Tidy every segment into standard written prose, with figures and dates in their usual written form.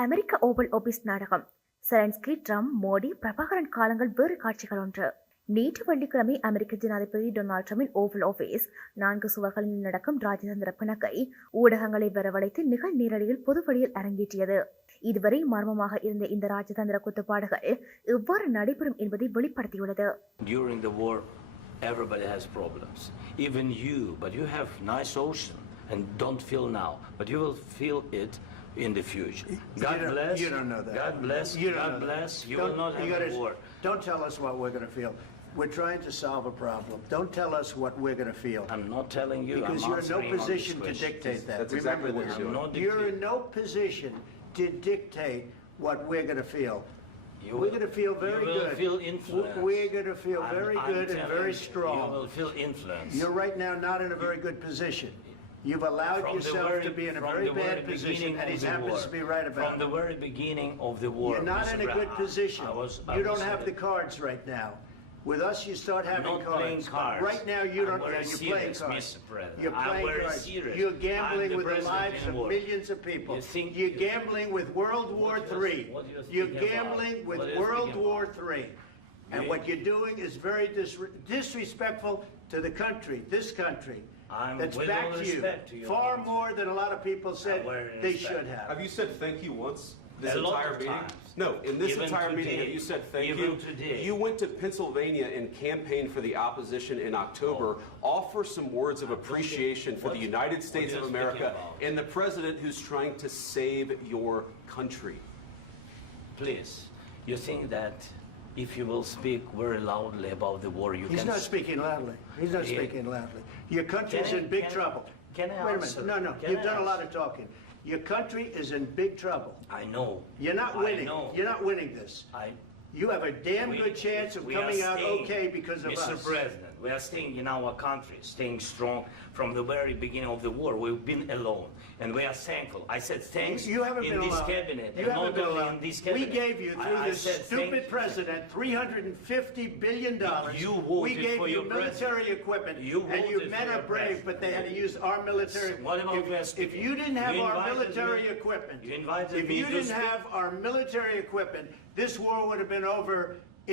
அமெரிக்க oval office நாடகம் Zelensky, Trump, Modi, பிரபாகரன் காலங்கள் வேறு காட்சிகள் ஒன்று. நேற்று வெள்ளிக்கிழமை அமெரிக்க ஜனாதிபதி டொனால்ட் ட்ரம்பின் ஓவல் ஆபீஸ் 4 சுவர்களில் நடக்கும் ராஜதந்திர பிணக்கை ஊடகங்களை வரவழைத்து நிகழ் நேரடியில் பொதுவெளியில் அரங்கேற்றியது. இதுவரை மர்மமாக இருந்த இந்த ராஜதந்திர குத்துப்பாடுகள் எவ்வாறு நடைபெறும் என்பதை வெளிப்படுத்தியுள்ளது. During the war, everybody has problems. Even you, but you have nice ocean and don't feel now, but you will feel it in the future. God bless. You don't know that. God bless. You don't God know bless. That. You will not have a war. Don't tell us what we're going to feel. We're trying to solve a problem. Don't tell us what we're going to feel. I'm not telling you. Because I'm you're in no position to dictate that. That's Remember exactly what this. you're doing. You're in no position to dictate what we're going to feel. We're going to feel very good. You will good. feel influence. We're going to feel very good and very strong. You will feel influence. You're right now not in a very good position. You've allowed yourself to be in a very bad position, and he happens to be right about it. From the very beginning of the war, you're not in a good position. You don't have the cards right now. With us, you start having cards. Right now, you don't. You're playing cards. You're playing cards. You're gambling with the lives of millions of people. You're gambling with World War III. You're gambling with World War III. And what you're doing is very disrespectful to the country, this country. That's back to you. Far more than a lot of people said they should have. Have you said thank you once? This a entire lot of meeting? times. No, in this Even entire today. meeting, have you said thank Even you? today. You went to Pennsylvania and campaigned for the opposition in October. Offer some words of appreciation for the United States of America and the president who's trying to save your country. Please, you think that if you will speak very loudly about the war, you He's can... not speaking loudly. He's not speaking loudly. Your country's in big trouble. Can I Wait a answer? minute. No. You've done a lot of talking. Your country is in big trouble. I know. You're not winning. I know. You're not winning this. You have a damn good chance of coming out okay because of us. Mr. President, we are staying in our country, staying strong from the very beginning of the war. We've been alone, and we are thankful. I said thanks You haven't in been this alone. cabinet, You and haven't not been only alone. in this cabinet. We gave you, through I this said stupid president, $350 billion. You voted we gave for you your military equipment, You and you voted men for are your brave, but they had to use our military. What about if you didn't have You our invited military me- equipment, you invited if me you to didn't speak- have our military equipment, this war would have been over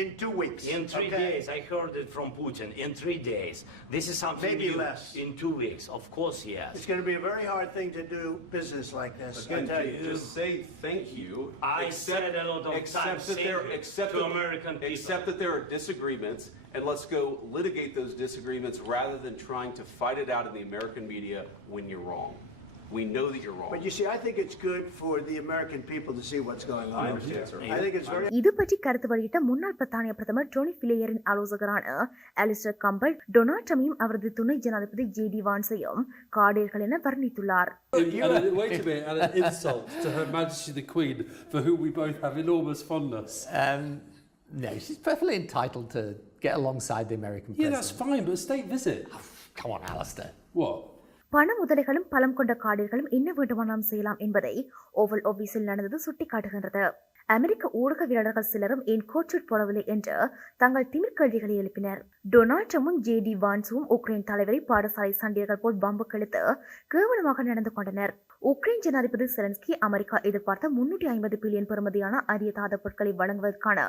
in 2 weeks. In 3 okay? days, I heard it from Putin. In 3 days, this is something Maybe new. less. In 2 weeks, of course, yes. It's going to be a very hard thing to do business like this. Again, I tell you. just say thank you. I said a lot of times to American people. Accept that there are disagreements, and let's go litigate those disagreements rather than trying to fight it out in the American media when you're wrong. We know that you're wrong. But you see, I think it's good for the American people to see what's going on. I understand, sir. I think it's very. இது பற்றி கருத்து வெளியிட்ட முன்னாள் பிரித்தானிய பிரதமர் டோனி பிளேயரின் ஆலோசகரான Alistair compel Donald ட்ரம்பையும் அவரது துணை ஜனாதிபதி ஜே.டி. வான்ஸையும் காடேர்கள் என வர்ணித்துள்ளார். Wait a minute, and an insult to Her Majesty the Queen, for whom we both have enormous fondness. No, she's perfectly entitled to get alongside the American Yeah, president. that's fine, but a state visit. Come on, Alistair. What? பண முதலைகளும் பலம் கொண்ட காடேர்களும் என்ன வேண்டுமானாலும் செய்யலாம் என்பதை ஓவல் ஆபீஸில் நடந்தது சுட்டிக்காட்டுகின்றது. அமெரிக்க ஊடகவியலாளர்கள் சிலரும் ஏன் கோட்சூட் போடவில்லை என்று தங்கள் திமிர் கேள்விகளை எழுப்பினர். டொனால்ட் ட்ரம்பும் ஜே.டி. வான்ஸும் உக்ரைன் தலைவரை பாடசாலை சண்டையர்கள் போல் பம்பு கிழித்து கேவலமாக நடந்து கொண்டனர். உக்ரைன் ஜனாதிபதி செலன்ஸ்கி அமெரிக்கா எதிர்பார்த்த 350 பில்லியன் பெறுமதியான அரிய தாது பொருட்களை வழங்குவதற்கான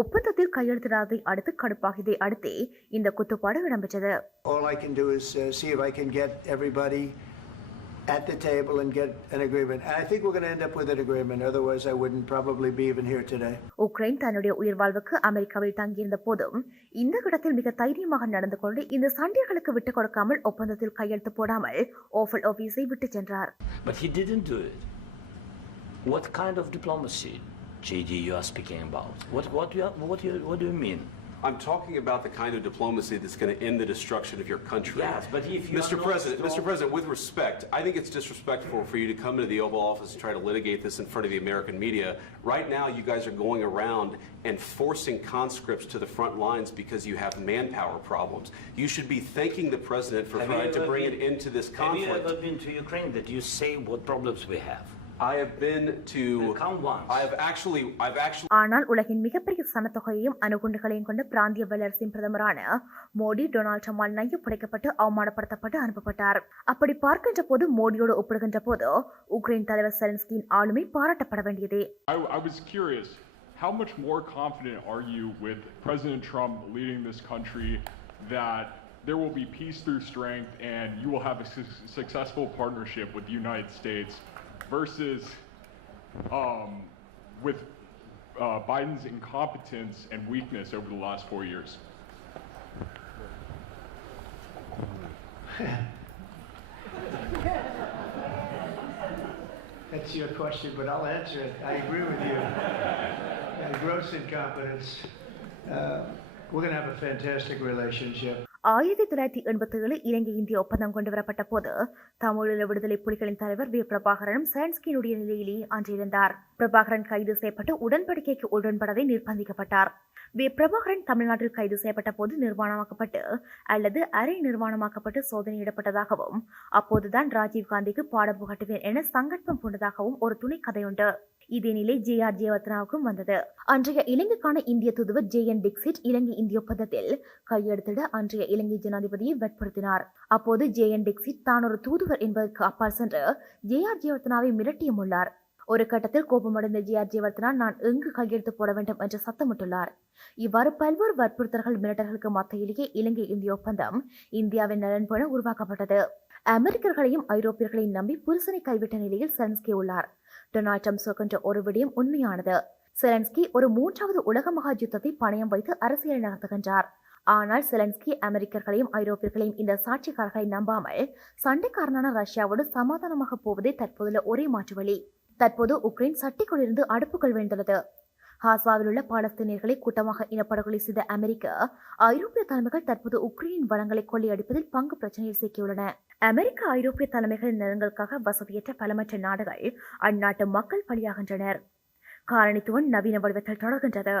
ஒப்பந்தத்தில் கையெழுத்திடாததை அடுத்து கடுப்பாகியதை அடுத்தே இந்த குத்துப்பாடு இடம்பெற்றது. All I can do is see if I can get everybody at the table and get an agreement. And I think we're going to end up with an agreement. Otherwise, I wouldn't probably be even here today. Ukraine தன்னுடைய உயிர் வாழ்வுக்கு அமெரிக்காவில் தங்கியிருந்த போதும் இந்த இடத்தில் மிக தைரியமாக நடந்து கொண்டு இந்த சண்டைகளுக்கு விட்டுக் கொடுக்காமல் ஒப்பந்தத்தில் கையெழுத்து போடாமல் ஓவல் ஆபீஸை விட்டு சென்றார். But he didn't do it. What kind of diplomacy, J.D., you are speaking about? What do you mean? I'm talking about the kind of diplomacy that's going to end the destruction of your country. Yes, but if you Mr. President, with respect, I think it's disrespectful for you to come into the Oval Office and try to litigate this in front of the American media. Right now, you guys are going around and forcing conscripts to the front lines because you have manpower problems. You should be thanking the president for trying to bring it into this conflict. Have you ever been to Ukraine that you say what problems we have? I have been to. Count once. I've actually. ஆனால் உலகின் மிகப்பெரிய சனத்தொகையையும் அணுகுண்டுகளையும் கொண்ட பிராந்திய வல்லரசின் பிரதமரான மோடி டொனால்ட் ட்ரம்பால் நைய புடைக்கப்பட்டு அவமானப்படுத்தப்பட்டு அனுப்பப்பட்டார். அப்படி பார்க்கின்ற போது மோடியோடு ஒப்பிடுகின்ற போது உக்ரைன் தலைவர் செலன்ஸ்கியின் ஆளுமை பாராட்டப்பட வேண்டியதே. I was curious, how much more confident are you with President Trump leading this country that there will be peace through strength and you will have a successful partnership with the United States versus with Biden's incompetence and weakness over the last 4 years? That's your question, but I'll answer it. I agree with you. Gross incompetence. We're going to have a fantastic relationship. 1987 இலங்கை இந்திய ஒப்பந்தம் கொண்டுவரப்பட்ட போது தமிழீழ விடுதலை புலிகளின் தலைவர் வி பிரபாகரனும் செலன்ஸ்கியினுடைய நிலையிலே அன்றிருந்தார். பிரபாகரன் கைது செய்யப்பட்டு உடன்படிக்கைக்கு உடன்படவே நிர்பந்திக்கப்பட்டார். வி பிரபாகரன் தமிழ்நாட்டில் கைது செய்யப்பட்ட போது நிர்வாணமாக்கப்பட்டு அல்லது அரை நிர்வாணமாக்கப்பட்டு சோதனையிடப்பட்டதாகவும் அப்போதுதான் ராஜீவ்காந்திக்கு பாடம் புகட்டுவேன் என சங்கல்பம் பூண்டதாகவும் ஒரு துணை கதையுண்டு. இதே நிலை ஜே.ஆர். ஜெயவர்தனாவுக்கும் வந்தது. அன்றைய இலங்கைக்கான இந்திய தூதுவர் ஜே.என். டிக்சிட் இலங்கை இந்திய ஒப்பந்தத்தில் கையெழுத்திட அன்றைய இலங்கை ஜனாதிபதியை வற்புறுத்தினார். அப்போது ஜே.என். டிக்சிட் தான் ஒரு தூதுவர் என்பதற்கு அப்பால் சென்று ஜே.ஆர். ஜெயவர்தனாவை மிரட்டியும் உள்ளார். ஒரு கட்டத்தில் கோபமடைந்த ஜே.ஆர். ஜெயவர்தனா நான் எங்கு கையெழுத்து போட வேண்டும் என்று சத்தமிட்டுள்ளார். இவ்வாறு பல்வேறு வற்புறுத்தல்கள் மிரட்டல்களுக்கு மத்தியிலேயே இலங்கை இந்திய ஒப்பந்தம் இந்தியாவின் நலன் போல உருவாக்கப்பட்டது. அமெரிக்கர்களையும் ஐரோப்பியர்களையும் நம்பி புருஷனை கைவிட்ட நிலையில் செலன்ஸ்கி உள்ளார். டொனால்ட் ட்ரம்ப் சொல்கின்ற ஒரு விடயம் உண்மையானது. செலன்ஸ்கி ஒரு 3வது உலக மகா யுத்தத்தை பணயம் வைத்து அரசியலை நகர்த்துகின்றார். ஆனால் செலன்ஸ்கி அமெரிக்கர்களையும் ஐரோப்பியர்களையும் இந்த சாட்சிக்காரர்களை நம்பாமல் சண்டைக்காரனான ரஷ்யாவோடு சமாதானமாக போவதே தற்போதுள்ள ஒரே மாற்று வழி. தற்போது உக்ரைன் சட்டிக்குள்ளிருந்து அடுப்புகள் வெந்துள்ளது. ஹாசாவில் உள்ள பாலஸ்தீனியர்களை கூட்டமாக இனப்படுகொலை செய்த அமெரிக்க ஐரோப்பிய தலைமைகள் தற்போது உக்ரைனின் வளங்களை கொள்ளையடிப்பதில் பங்கு பிரச்சனையில் சிக்கியுள்ளன. அமெரிக்க ஐரோப்பிய தலைமைகளின் நலன்களுக்காக வசதியற்ற பலமற்ற நாடுகள் அந்நாட்டு மக்கள் பலியாகின்றனர். காலனித்துவம் நவீன வடிவத்தில் தொடர்கின்றது.